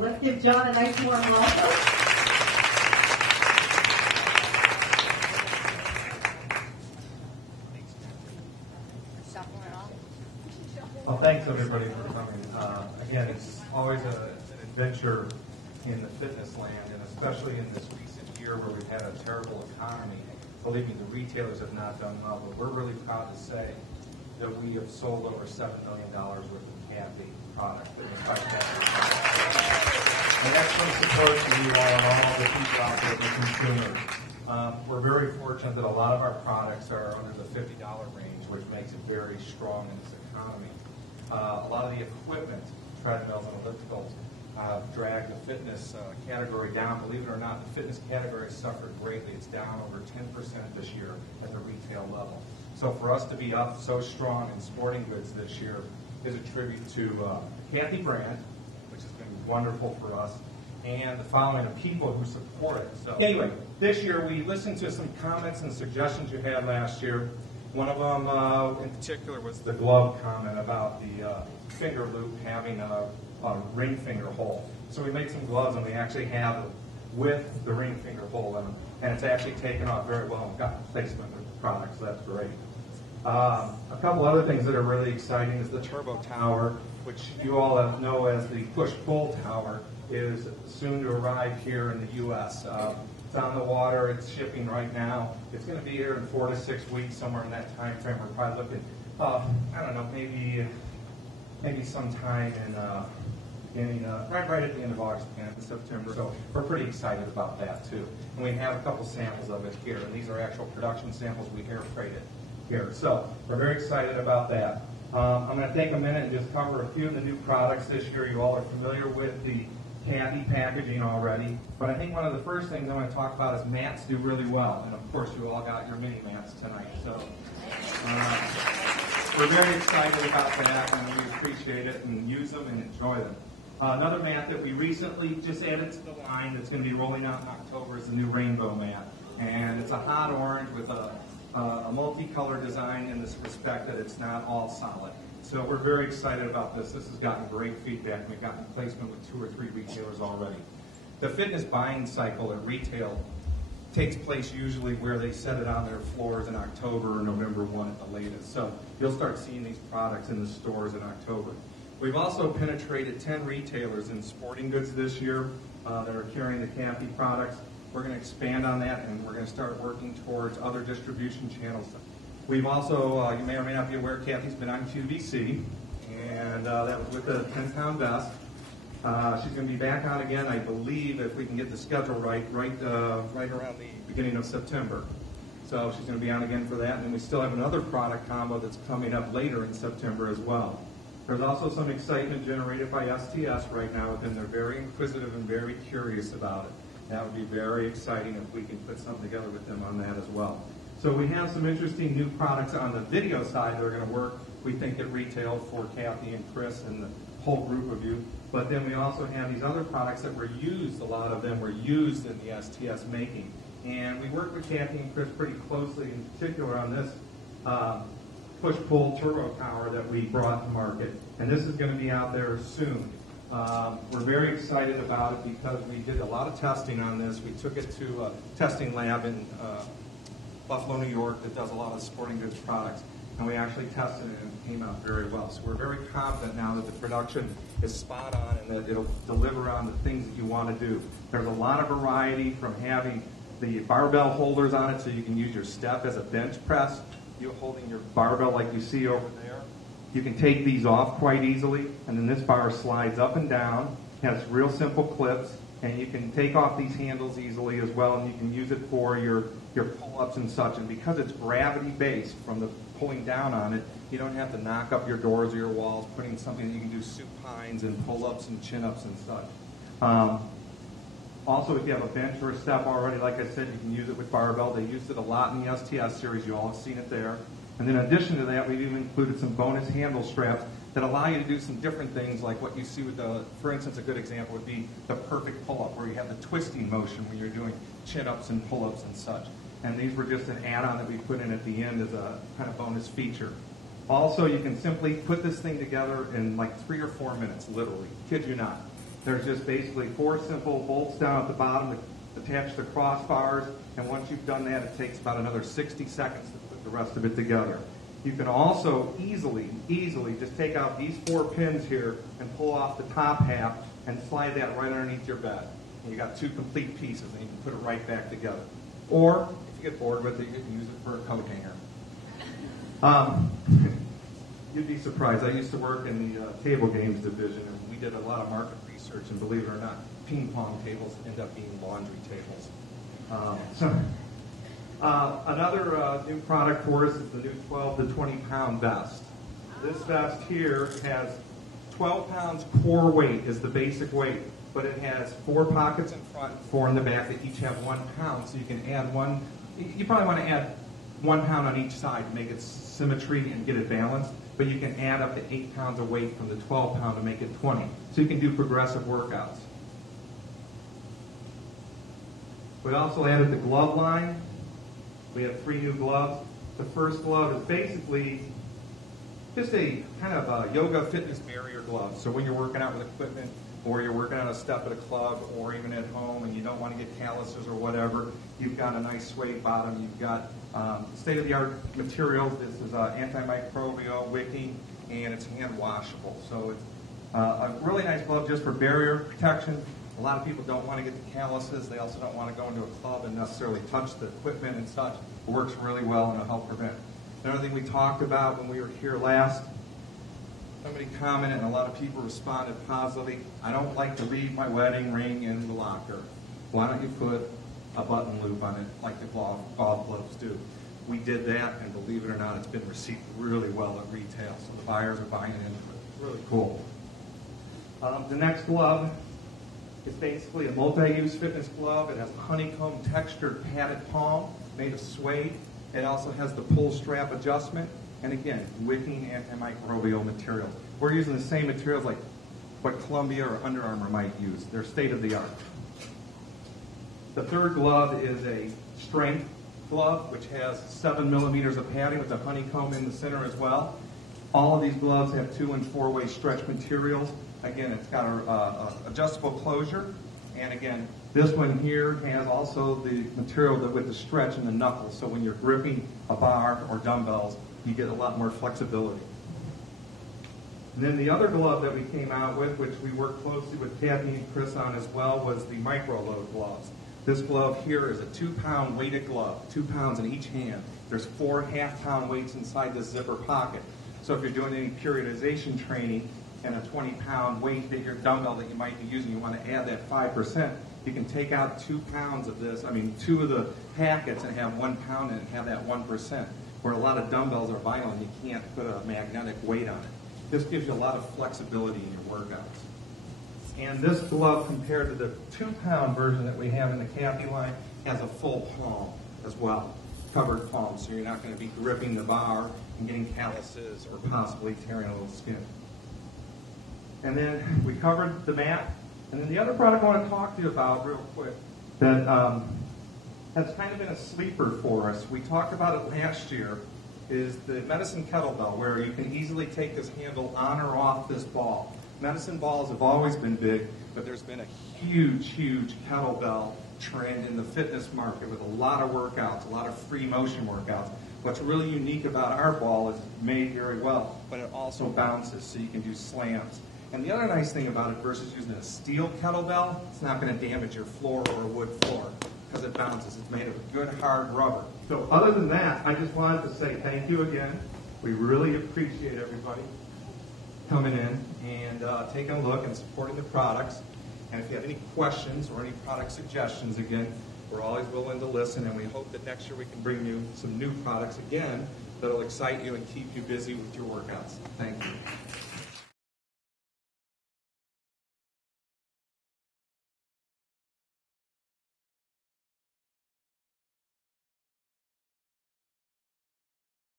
Let's give John a nice warm welcome. Well, thanks everybody for coming. Again, it's always an adventure in the fitness land, and especially in this recent year where we've had a terrible economy. Believe me, the retailers have not done well, but we're really proud to say that we have sold over $7 million worth of Cathe product. And that's some support to you all and all the people out there, the consumers. We're very fortunate that a lot of our products are under the $50 range, which makes it very strong in this economy. A lot of the equipment, treadmills and ellipticals, drag the fitness category down. Believe it or not, the fitness category has suffered greatly. It's down over 10% this year at the retail level. So for us to be up so strong in sporting goods this year is a tribute to the Cathe brand, which has been wonderful for us, and the following of people who support it. So anyway, this year we listened to some comments and suggestions you had last year. One of them in particular was the glove comment about the finger loop having a ring finger hole. So we made some gloves and we actually have it with the ring finger hole in them, and it's actually taken off very well and got placement with the product, so that's great. A couple other things that are really exciting is the Turbo Tower, which you all know as the push-pull tower, is soon to arrive here in the U.S. It's on the water. It's shipping right now. It's going to be here in 4 to 6 weeks, somewhere in that time frame. We're probably looking, I don't know, maybe sometime in right at the end of August, beginning of September. So we're pretty excited about that too. And we have a couple samples of it here, and these are actual production samples we air freighted here. So we're very excited about that. I'm going to take a minute and just cover a few of the new products this year. You all are familiar with the Cathe packaging already, but I think one of the first things I want to talk about is mats do really well, and of course you all got your mini mats tonight, so we're very excited about that, and we appreciate it and use them and enjoy them. Another mat that we recently just added to the line that's going to be rolling out in October is the new rainbow mat, and it's a hot orange with a multicolor design in this respect that it's not all solid. So we're very excited about this. This has gotten great feedback. We've gotten placement with 2 or 3 retailers already. The fitness buying cycle at retail takes place usually where they set it on their floors in October or November 1 at the latest. So you'll start seeing these products in the stores in October. We've also penetrated 10 retailers in sporting goods this year that are carrying the Cathe products. We're going to expand on that, and we're going to start working towards other distribution channels. We've also, you may or may not be aware, Cathe's been on QVC, and that was with the 10-pound vest. She's going to be back on again, I believe, if we can get the schedule right around the beginning of September. So she's going to be on again for that, and then we still have another product combo that's coming up later in September as well. There's also some excitement generated by STS right now, and they're very inquisitive and very curious about it. That would be very exciting if we can put something together with them on that as well. So we have some interesting new products on the video side that are going to work, we think, at retail for Cathe and Chris and the whole group of you. But then we also have these other products that were used, a lot of them were used in the STS making. And we work with Cathe and Chris pretty closely, in particular on this push-pull turbo tower that we brought to market. And this is going to be out there soon. We're very excited about it because we did a lot of testing on this. We took it to a testing lab in Buffalo, New York that does a lot of sporting goods products, and we actually tested it and it came out very well. So we're very confident now that the production is spot on and that it'll deliver on the things that you want to do. There's a lot of variety from having the barbell holders on it so you can use your step as a bench press. You're holding your barbell like you see over there. You can take these off quite easily, and then this bar slides up and down, has real simple clips, and you can take off these handles easily as well, and you can use it for your pull-ups and such. And because it's gravity-based from the pulling down on it, you don't have to knock up your doors or your walls, putting something that you can do supines and pull-ups and chin-ups and such. Also, if you have a bench or a step already, like I said, you can use it with barbell. They used it a lot in the STS series. You all have seen it there. And then in addition to that, we've even included some bonus handle straps that allow you to do some different things like what you see with the, for instance, a good example would be the perfect pull-up where you have the twisting motion when you're doing chin-ups and pull-ups and such. And these were just an add-on that we put in at the end as a kind of bonus feature. Also, you can simply put this thing together in like 3 or 4 minutes, literally. Kid you not. There's just basically 4 simple bolts down at the bottom that attach the crossbars, and once you've done that, it takes about another 60 seconds to put the rest of it together. You can also easily just take out these 4 pins here and pull off the top half and slide that right underneath your bed. And you got 2 complete pieces, and you can put it right back together. Or, if you get bored with it, you can use it for a coat hanger. You'd be surprised. I used to work in the table games division, and we did a lot of market research, and believe it or not, ping pong tables end up being laundry tables. Another new product for us is the new 12 to 20 pound vest. This vest here has 12 pounds core weight is the basic weight, but it has 4 pockets in front and 4 in the back that each have 1 pound, so you can add one. You probably want to add 1 pound on each side to make it symmetry and get it balanced, but you can add up to 8 pounds of weight from the 12 pound to make it 20. So you can do progressive workouts. We also added the glove line. We have 3 new gloves. The first glove is basically just a kind of a yoga fitness barrier glove. So when you're working out with equipment, or you're working on a step at a club, or even at home, and you don't want to get calluses or whatever, you've got a nice suede bottom. You've got state-of-the-art materials. This is antimicrobial, wicking, and it's hand washable. So it's a really nice glove just for barrier protection. A lot of people don't want to get the calluses. They also don't want to go into a club and necessarily touch the equipment and such. It works really well and it'll help prevent. Another thing we talked about when we were here last, somebody commented and a lot of people responded positively, I don't like to leave my wedding ring in the locker. Why don't you put a button loop on it like the golf gloves do? We did that, and believe it or not, it's been received really well at retail. So the buyers are buying into it. It's really cool. The next glove is basically a multi-use fitness glove. It has a honeycomb textured padded palm made of suede. It also has the pull strap adjustment. And again, wicking antimicrobial materials. We're using the same materials like what Columbia or Under Armour might use. They're state-of-the-art. The third glove is a strength glove, which has 7 millimeters of padding with a honeycomb in the center as well. All of these gloves have 2- and 4-way stretch materials. Again, it's got an adjustable closure. And again, this one here has also the material with the stretch in the knuckles. So when you're gripping a bar or dumbbells, you get a lot more flexibility. And then the other glove that we came out with, which we worked closely with Cathe and Chris on as well, was the micro load gloves. This glove here is a 2-pound weighted glove, 2 pounds in each hand. There's 4 half-pound weights inside this zipper pocket. So if you're doing any periodization training and a 20-pound weight that your dumbbell that you might be using, you want to add that 5%, you can take out 2 pounds of this, 2 of the packets and have 1 pound in it and have that 1%. Where a lot of dumbbells are vinyl and you can't put a magnetic weight on it. This gives you a lot of flexibility in your workouts. And this glove, compared to the 2-pound version that we have in the Cathe line, has a full palm as well, covered palm, so you're not going to be gripping the bar and getting calluses or possibly tearing a little skin. And then we covered the mat. And then the other product I want to talk to you about real quick that has kind of been a sleeper for us. We talked about it last year, is the medicine kettlebell, where you can easily take this handle on or off this ball. Medicine balls have always been big, but there's been a huge kettlebell trend in the fitness market with a lot of workouts, a lot of free motion workouts. What's really unique about our ball is it's made very well, but it also bounces, so you can do slams. And the other nice thing about it versus using a steel kettlebell, it's not going to damage your floor or a wood floor because it bounces. It's made of good, hard rubber. So other than that, I just wanted to say thank you again. We really appreciate everybody coming in and taking a look and supporting the products. And if you have any questions or any product suggestions, again, we're always willing to listen, and we hope that next year we can bring you some new products again that'll excite you and keep you busy with your workouts. Thank you.